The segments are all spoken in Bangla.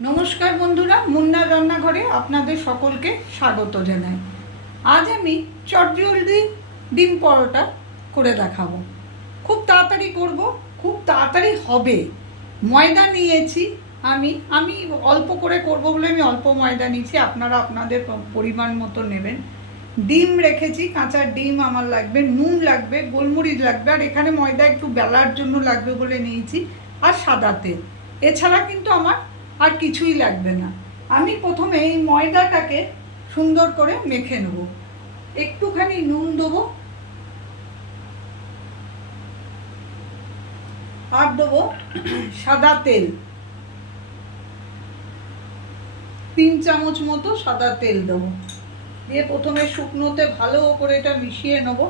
নমস্কার বন্ধুরা, মুন্না রান্নাঘরে আপনাদের সকলকে স্বাগত জানাই। আজ আমি চটজলদি ডিম পরোটা করে দেখাবো। খুব তাড়াতাড়ি করব, খুব তাড়াতাড়ি হবে। ময়দা নিয়েছি আমি আমি অল্প করে করব বলে আমি অল্প ময়দা নিয়েছি, আপনারা আপনাদের পরিমাণ মতো নেবেন। ডিম রেখেছি, কাঁচা ডিম আমার লাগবে, নুন লাগবে, গোলমরিচ লাগবে, আর এখানে ময়দা একটু বেলার জন্য লাগবে বলে নিয়েছি, আর সাদা তেল। এছাড়া কিন্তু আমার আর কিছুই লাগবে না। আমি প্রথমে এই ময়দাটাকে সুন্দর করে মেখে নেব। একটুখানি নুন দেবো। আর দেবো সাদা তেল। তিন চামচ মতো সাদা তেল দেবো। দিয়ে প্রথমে শুকনোতে ভালো করে এটা মিশিয়ে নেব।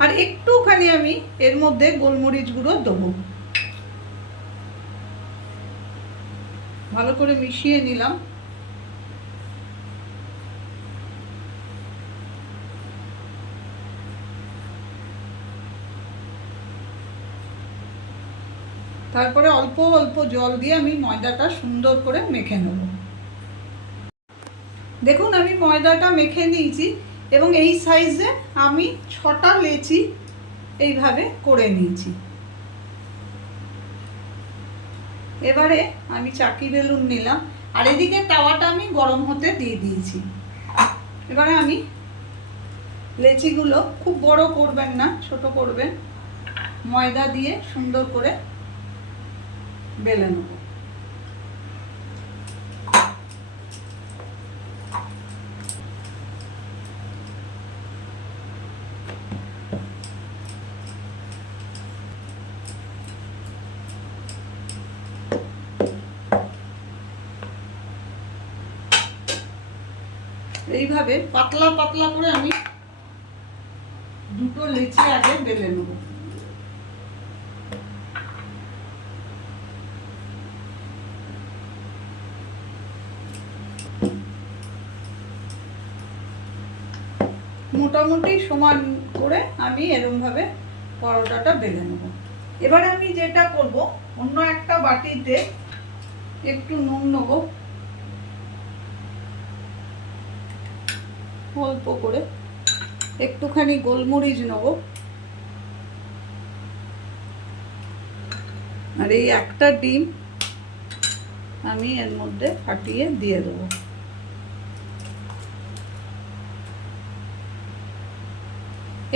আর একটুখানি আমি এর মধ্যে গোলমরিচ গুঁড়ো দেবো। ভালো করে মিশিয়ে নিলাম। তারপরে অল্প অল্প জল দিয়ে আমি ময়দাটা সুন্দর করে মেখে নেব। দেখুন, আমি ময়দাটা মেখে নিয়েছি এবং এই সাইজে আমি ছটা লেচি এইভাবে করে নিয়েছি। এবারে আমি চাকি বেলুন নিলাম, আর এদিকে তাওয়াটা আমি গরম হতে দিয়ে দিয়েছি। এবারে আমি লেচিগুলো খুব বড় করবেন না, ছোট করবেন, ময়দা দিয়ে সুন্দর করে বেলে নেব। এইভাবে পাতলা পাতলা করে আমি দুটো লেচি আগে বেলে নেব। মোটামুটি সমান করে আমি এরমভাবে পরোটাটা বেলে নেব। এবারে আমি যেটা করব, অন্য একটা বাটিতে একটু নুন নেব। অল্প করে একটুখানি গোলমরিচ নেব। আর এই একটা ডিম আমি এর মধ্যে ফাটিয়ে দিয়ে দেবো।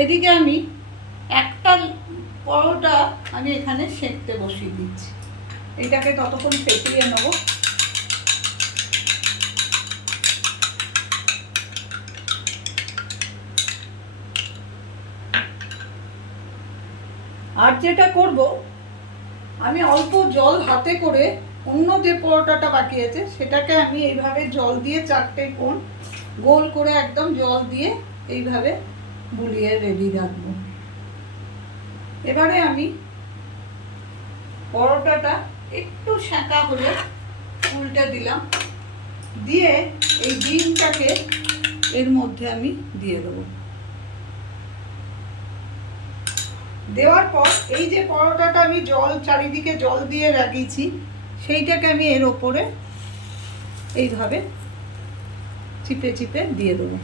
এদিকে আমি একটা পরোটা আমি এখানে সেঁকতে বসিয়ে দিচ্ছি। এটাকে ততক্ষণ সেঁকিয়ে নেব। আর যেটা করব, আমি অল্প জল হাতে করে অন্য যে পরোটাটা বাকি আছে, সেটাকে আমি এইভাবে জল দিয়ে চারটে কোণ গোল করে একদম জল দিয়ে এইভাবে বুলিয়ে রেডি রাখব। এবারে আমি পরোটাটা একটু শাঁকা হলে উল্টে দিলাম। দিয়ে এই ডিমটাকে এর মধ্যে আমি দিয়ে দেবো। দেওয়ার পর এই যে পরোটাটা আমি জল, চারিদিকে জল দিয়ে রাখিয়েছি সেইটাকে আমি এর ওপরে এইভাবে চিপে চিপে দিয়ে দেবো।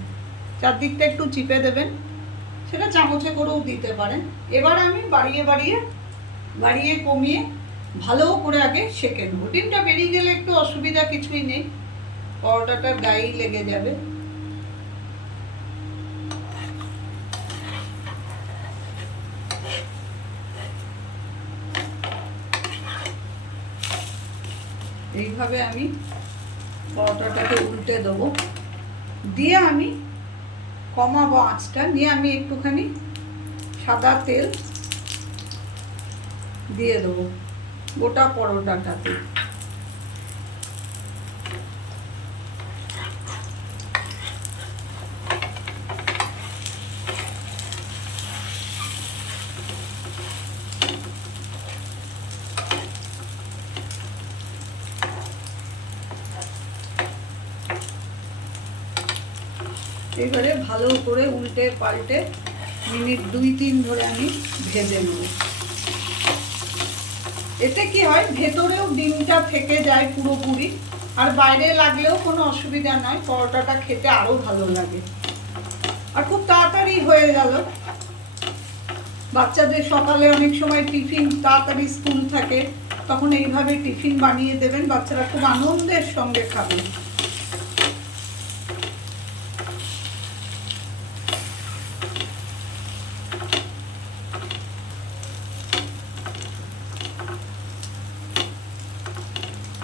চারদিকটা একটু চিপে দেবেন, সেটা চামচে করেও দিতে পারেন। এবার আমি বাড়িয়ে বাড়িয়ে বাড়িয়ে কমিয়ে ভালো করে আগে সেঁকে নেব। ডিমটা বেরিয়ে গেলে একটু অসুবিধা কিছুই নেই পরোটাটার গায়েই লেগে যাবে। এইভাবে আমি পরোটাটাকে উল্টে দেবো। দিয়ে আমি কমাবো আঁচটা। নিয়ে আমি একটুখানি সাদা তেল দিয়ে দেবো গোটা পরোটাটাতে। এবারে ভালো করে উল্টে পাল্টে মিনিট দুই, তিন ধরে আমি ভেজে নেব। এতে কি হয়, ভেতরেও ডিমটা থেকে যায় পুরোপুরি, আর বাইরে লাগলেও কোনো অসুবিধা নয় পরোটাটা খেতে আরও ভালো লাগে। আর খুব তাড়াতাড়ি হয়ে গেল। বাচ্চাদের সকালে অনেক সময় টিফিন, তাড়াতাড়ি স্কুল থাকে, তখন এইভাবে টিফিন বানিয়ে দেবেন, বাচ্চারা খুব আনন্দের সঙ্গে খাবে।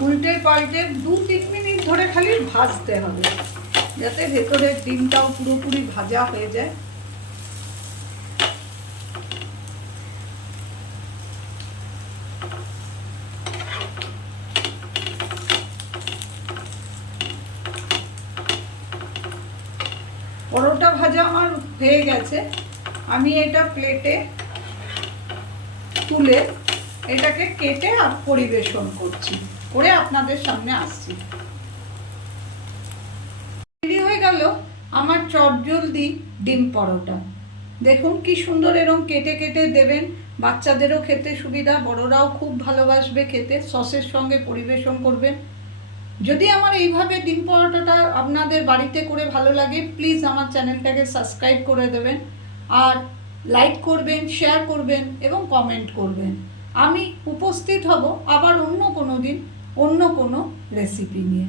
উল্টে পাল্টে দু তিন মিনিট ধরে খালি ভাজতে হবে। যাতে ভেতরের ডিমটাও পুরোপুরি ভাজা হয়ে যায়। পরোটা ভাজা আমার হয়ে গেছে। আমি এটা প্লেটে তুলে এটাকে কেটে আর পরিবেশন করছি। করে আপনাদের সামনে আসছি। তৈরি হয়ে গেল আমার চটজলদি ডিম পরোটা। দেখুন কি সুন্দর এরকম কেটে কেটে দেবেন। বাচ্চাদেরও খেতে সুবিধা, বড়রাও খুব ভালোবাসবে খেতে, সসের সঙ্গে পরিবেশন করবেন। যদি আমার এইভাবে ডিম পরোটাটা আপনাদের বাড়িতে করে ভালো লাগে, প্লিজ আমার চ্যানেলটাকে সাবস্ক্রাইব করে দেবেন। আর লাইক করবেন, শেয়ার করবেন এবং কমেন্ট করবেন। আমি উপস্থিত হব আবার অন্য কোনো দিন। অন্য কোনো রেসিপি নিয়ে